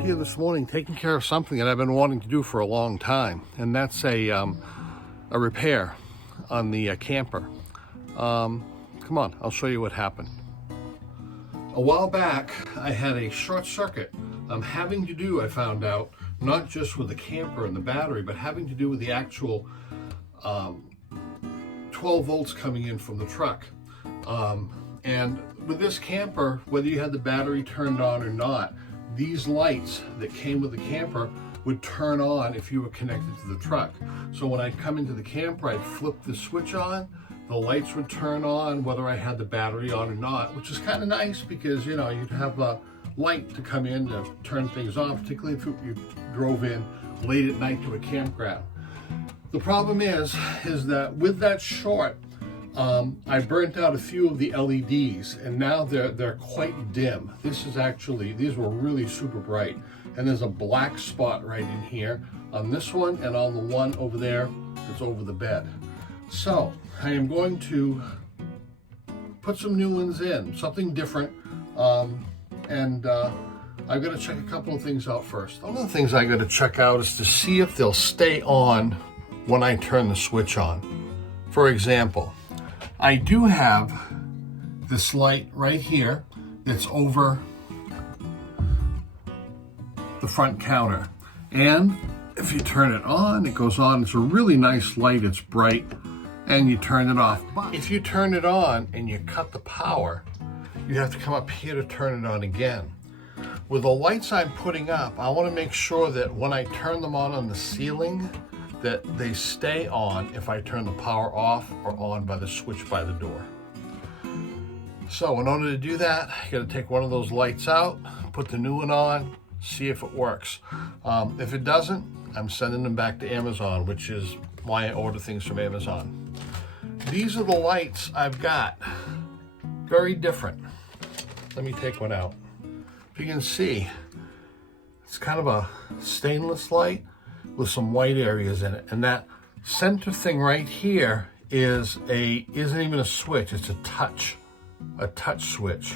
here this morning taking care of something that I've been wanting to do for a long time, and that's a repair on the camper. Come on, I'll show you what happened. A while back, I had a short circuit having to do, I found out, not just with the camper and the battery, but having to do with the actual 12 volts coming in from the truck. And with this camper, whether you had the battery turned on or not, these lights that came with the camper would turn on if you were connected to the truck. So when I'd come into the camper, I'd flip the switch on, the lights would turn on whether I had the battery on or not, which is kind of nice because, you know, you'd have a light to come in to turn things on, particularly if you drove in late at night to a campground. The problem is that with that short, I burnt out a few of the LEDs, and now they're quite dim. These were really super bright, and there's a black spot right in here on this one and on the one over there that's over the bed. So I am going to put some new ones in, something different, and I've got to check a couple of things out first. One of the things I got to check out is to see if they'll stay on when I turn the switch on. For example, I do have this light right here that's over the front counter. And if you turn it on, it goes on. It's a really nice light, it's bright, and you turn it off. But if you turn it on and you cut the power, you have to come up here to turn it on again. With the lights I'm putting up, I want to make sure that when I turn them on the ceiling, that they stay on if I turn the power off or on by the switch by the door. So in order to do that, you got to take one of those lights out, put the new one on, see if it works. If it doesn't, I'm sending them back to Amazon, which is why I order things from Amazon. These are the lights I've got. Very different. Let me take one out. If you can see, it's kind of a stainless light with some white areas in it, and that center thing right here isn't even a switch, it's a touch switch.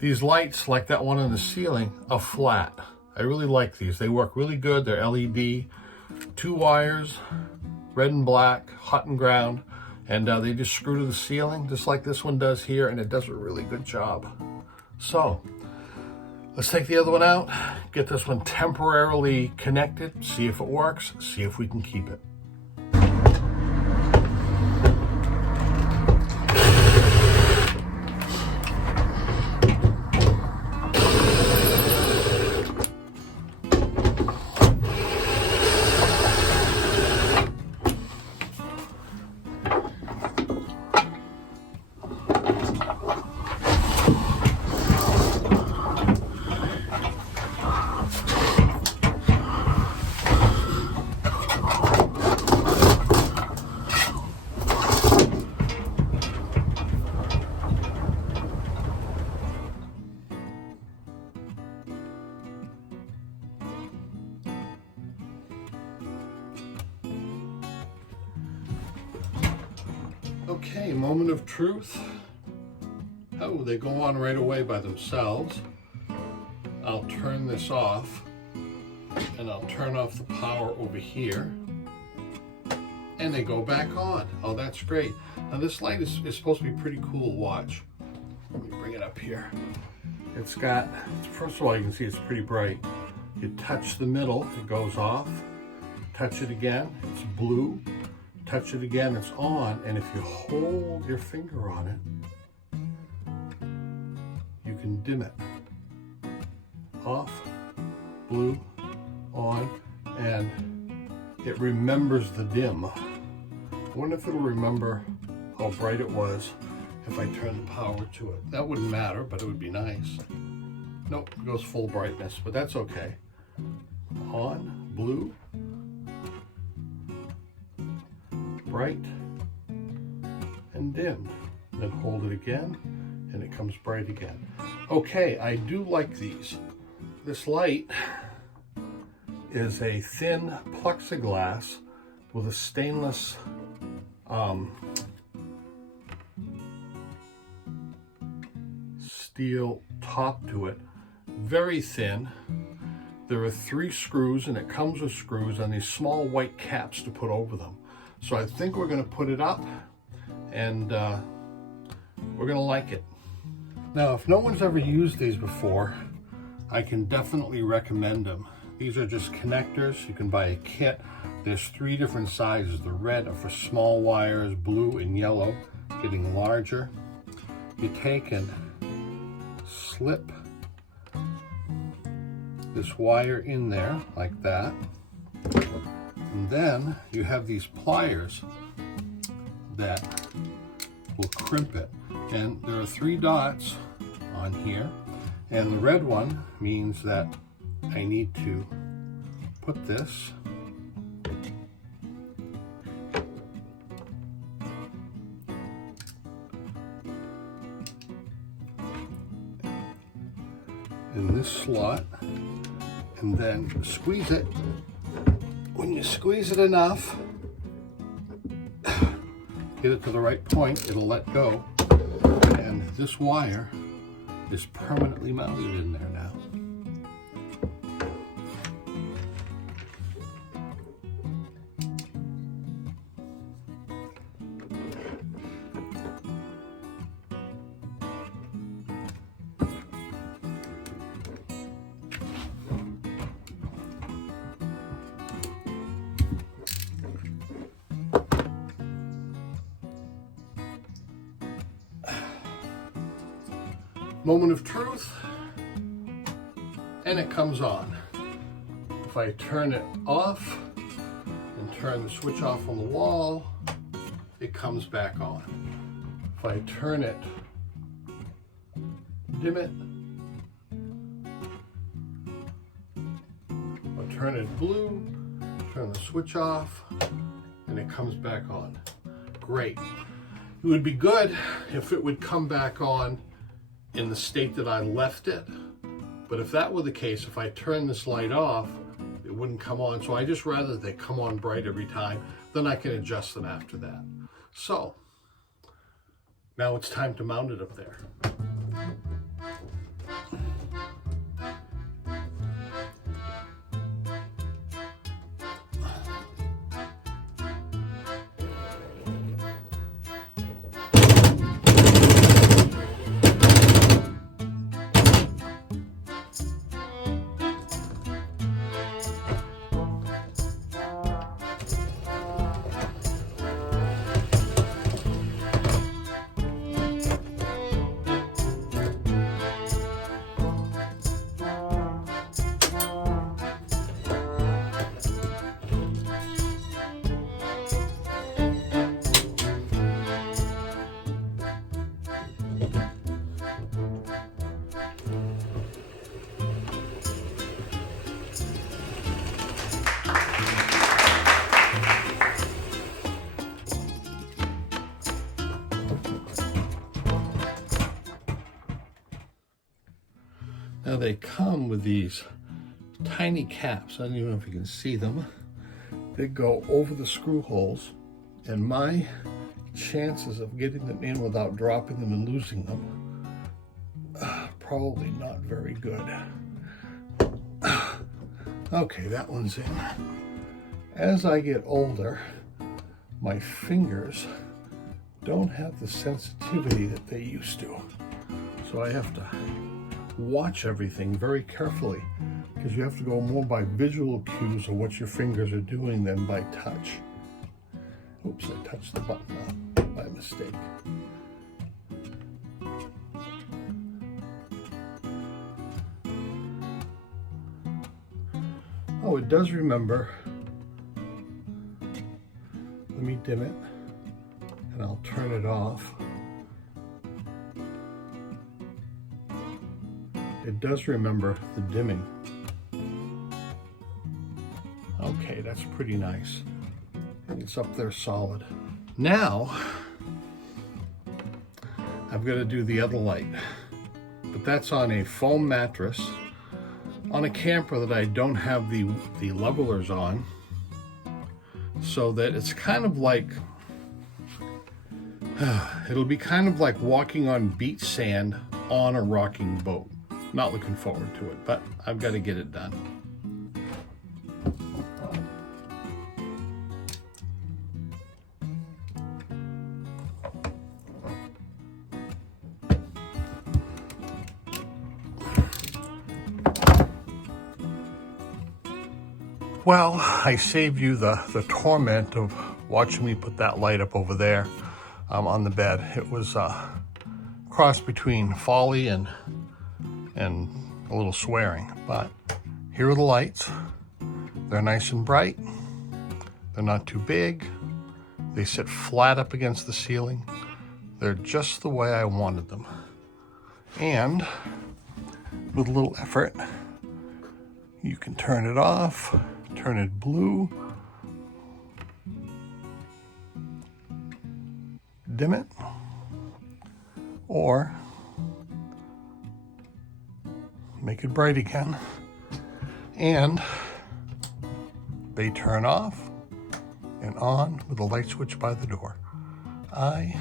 These lights, like that one on the ceiling, are flat. I really like these. They work really good. They're LED, 2 wires, red and black, hot and ground, and they just screw to the ceiling just like this one does here, and it does a really good job. So let's take the other one out, get this one temporarily connected, see if it works, see if we can keep it. Okay, moment of truth. Oh, they go on right away by themselves. I'll turn this off, and I'll turn off the power over here, and they go back on. Oh, that's great. Now this light is supposed to be pretty cool. Watch. Let me bring it up here. It's got, first of all, you can see it's pretty bright. You touch the middle, it goes off. Touch it again, it's blue. Touch it again, it's on, and if you hold your finger on it, you can dim it. Off, blue, on, and it remembers the dim. I wonder if it'll remember how bright it was if I turn the power to it. That wouldn't matter, but it would be nice. Nope, it goes full brightness, but that's okay. On, blue, bright, and dim. Then hold it again, and it comes bright again. Okay, I do like these. This light is a thin plexiglass with a stainless steel top to it. Very thin. There are 3 screws, and it comes with screws and these small white caps to put over them. So I think we're going to put it up, and we're going to like it. Now, if no one's ever used these before, I can definitely recommend them. These are just connectors. You can buy a kit. There's 3 different sizes. The red are for small wires, blue and yellow, getting larger. You take and slip this wire in there like that. And then you have these pliers that will crimp it. And there are 3 dots on here. And the red one means that I need to put this in this slot and then squeeze it. When you squeeze it enough, get it to the right point, it'll let go, and this wire is permanently mounted in there now. Moment of truth, and it comes on. If I turn it off and turn the switch off on the wall, it comes back on. If I turn it, dim it, or turn it blue, turn the switch off, and it comes back on. Great. It would be good if it would come back on in the state that I left it, but if that were the case, if I turn this light off, it wouldn't come on. So I just rather they come on bright every time, then I can adjust them after that. So now it's time to mount it up there. Now they come with these tiny caps. I don't even know if you can see them. They go over the screw holes, and my chances of getting them in without dropping them and losing them, probably not very good. Okay, that one's in. As I get older, my fingers don't have the sensitivity that they used to. So I have to watch everything very carefully, because you have to go more by visual cues of what your fingers are doing than by touch. Oops, I touched the button by mistake. Oh, it does remember. Let me dim it, and I'll turn it off. It does remember the dimming. Okay, that's pretty nice. It's up there solid. Now, I've got to do the other light, but that's on a foam mattress on a camper that I don't have the levelers on, so that it's kind of like, it'll be kind of like walking on beach sand on a rocking boat. Not looking forward to it, but I've got to get it done. Well, I saved you the torment of watching me put that light up over there on the bed. It was a cross between folly and a little swearing, but here are the lights. They're nice and bright. They're not too big. They sit flat up against the ceiling. They're just the way I wanted them. And with a little effort, you can turn it off, turn it blue, dim it, or make it bright again. And they turn off and on with a light switch by the door. I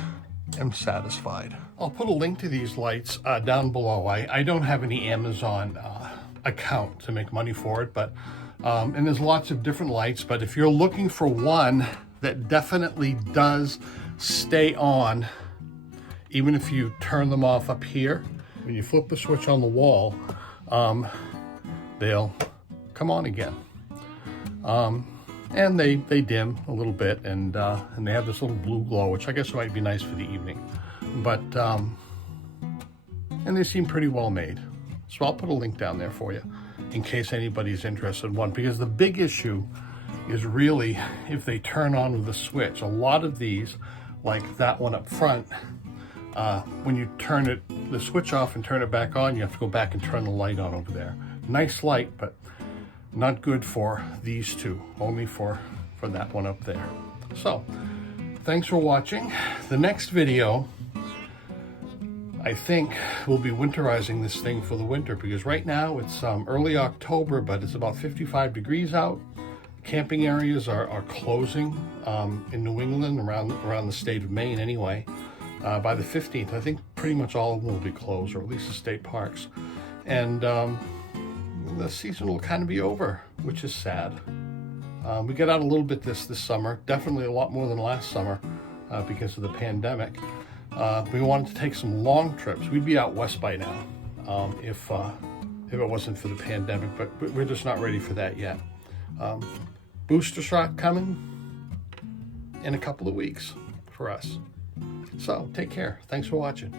am satisfied. I'll put a link to these lights down below. I don't have any Amazon account to make money for it, but and there's lots of different lights, but if you're looking for one that definitely does stay on, even if you turn them off up here, when you flip the switch on the wall, they'll come on again. And they dim a little bit, and they have this little blue glow, which I guess might be nice for the evening. But, and they seem pretty well made. So I'll put a link down there for you in case anybody's interested in one, because the big issue is really if they turn on with the switch. A lot of these, like that one up front, when you turn the switch off and turn it back on, you have to go back and turn the light on over there. Nice light, but not good for these two, only for that one up there. So, thanks for watching. The next video, I think we'll be winterizing this thing for the winter, because right now it's early October, but it's about 55 degrees out. Camping areas are closing in New England, around the state of Maine anyway. By the 15th, I think pretty much all of them will be closed, or at least the state parks. And the season will kind of be over, which is sad. We got out a little bit this summer, definitely a lot more than last summer because of the pandemic. We wanted to take some long trips. We'd be out west by now if it wasn't for the pandemic, but we're just not ready for that yet. Booster shot coming in a couple of weeks for us. So take care. Thanks for watching.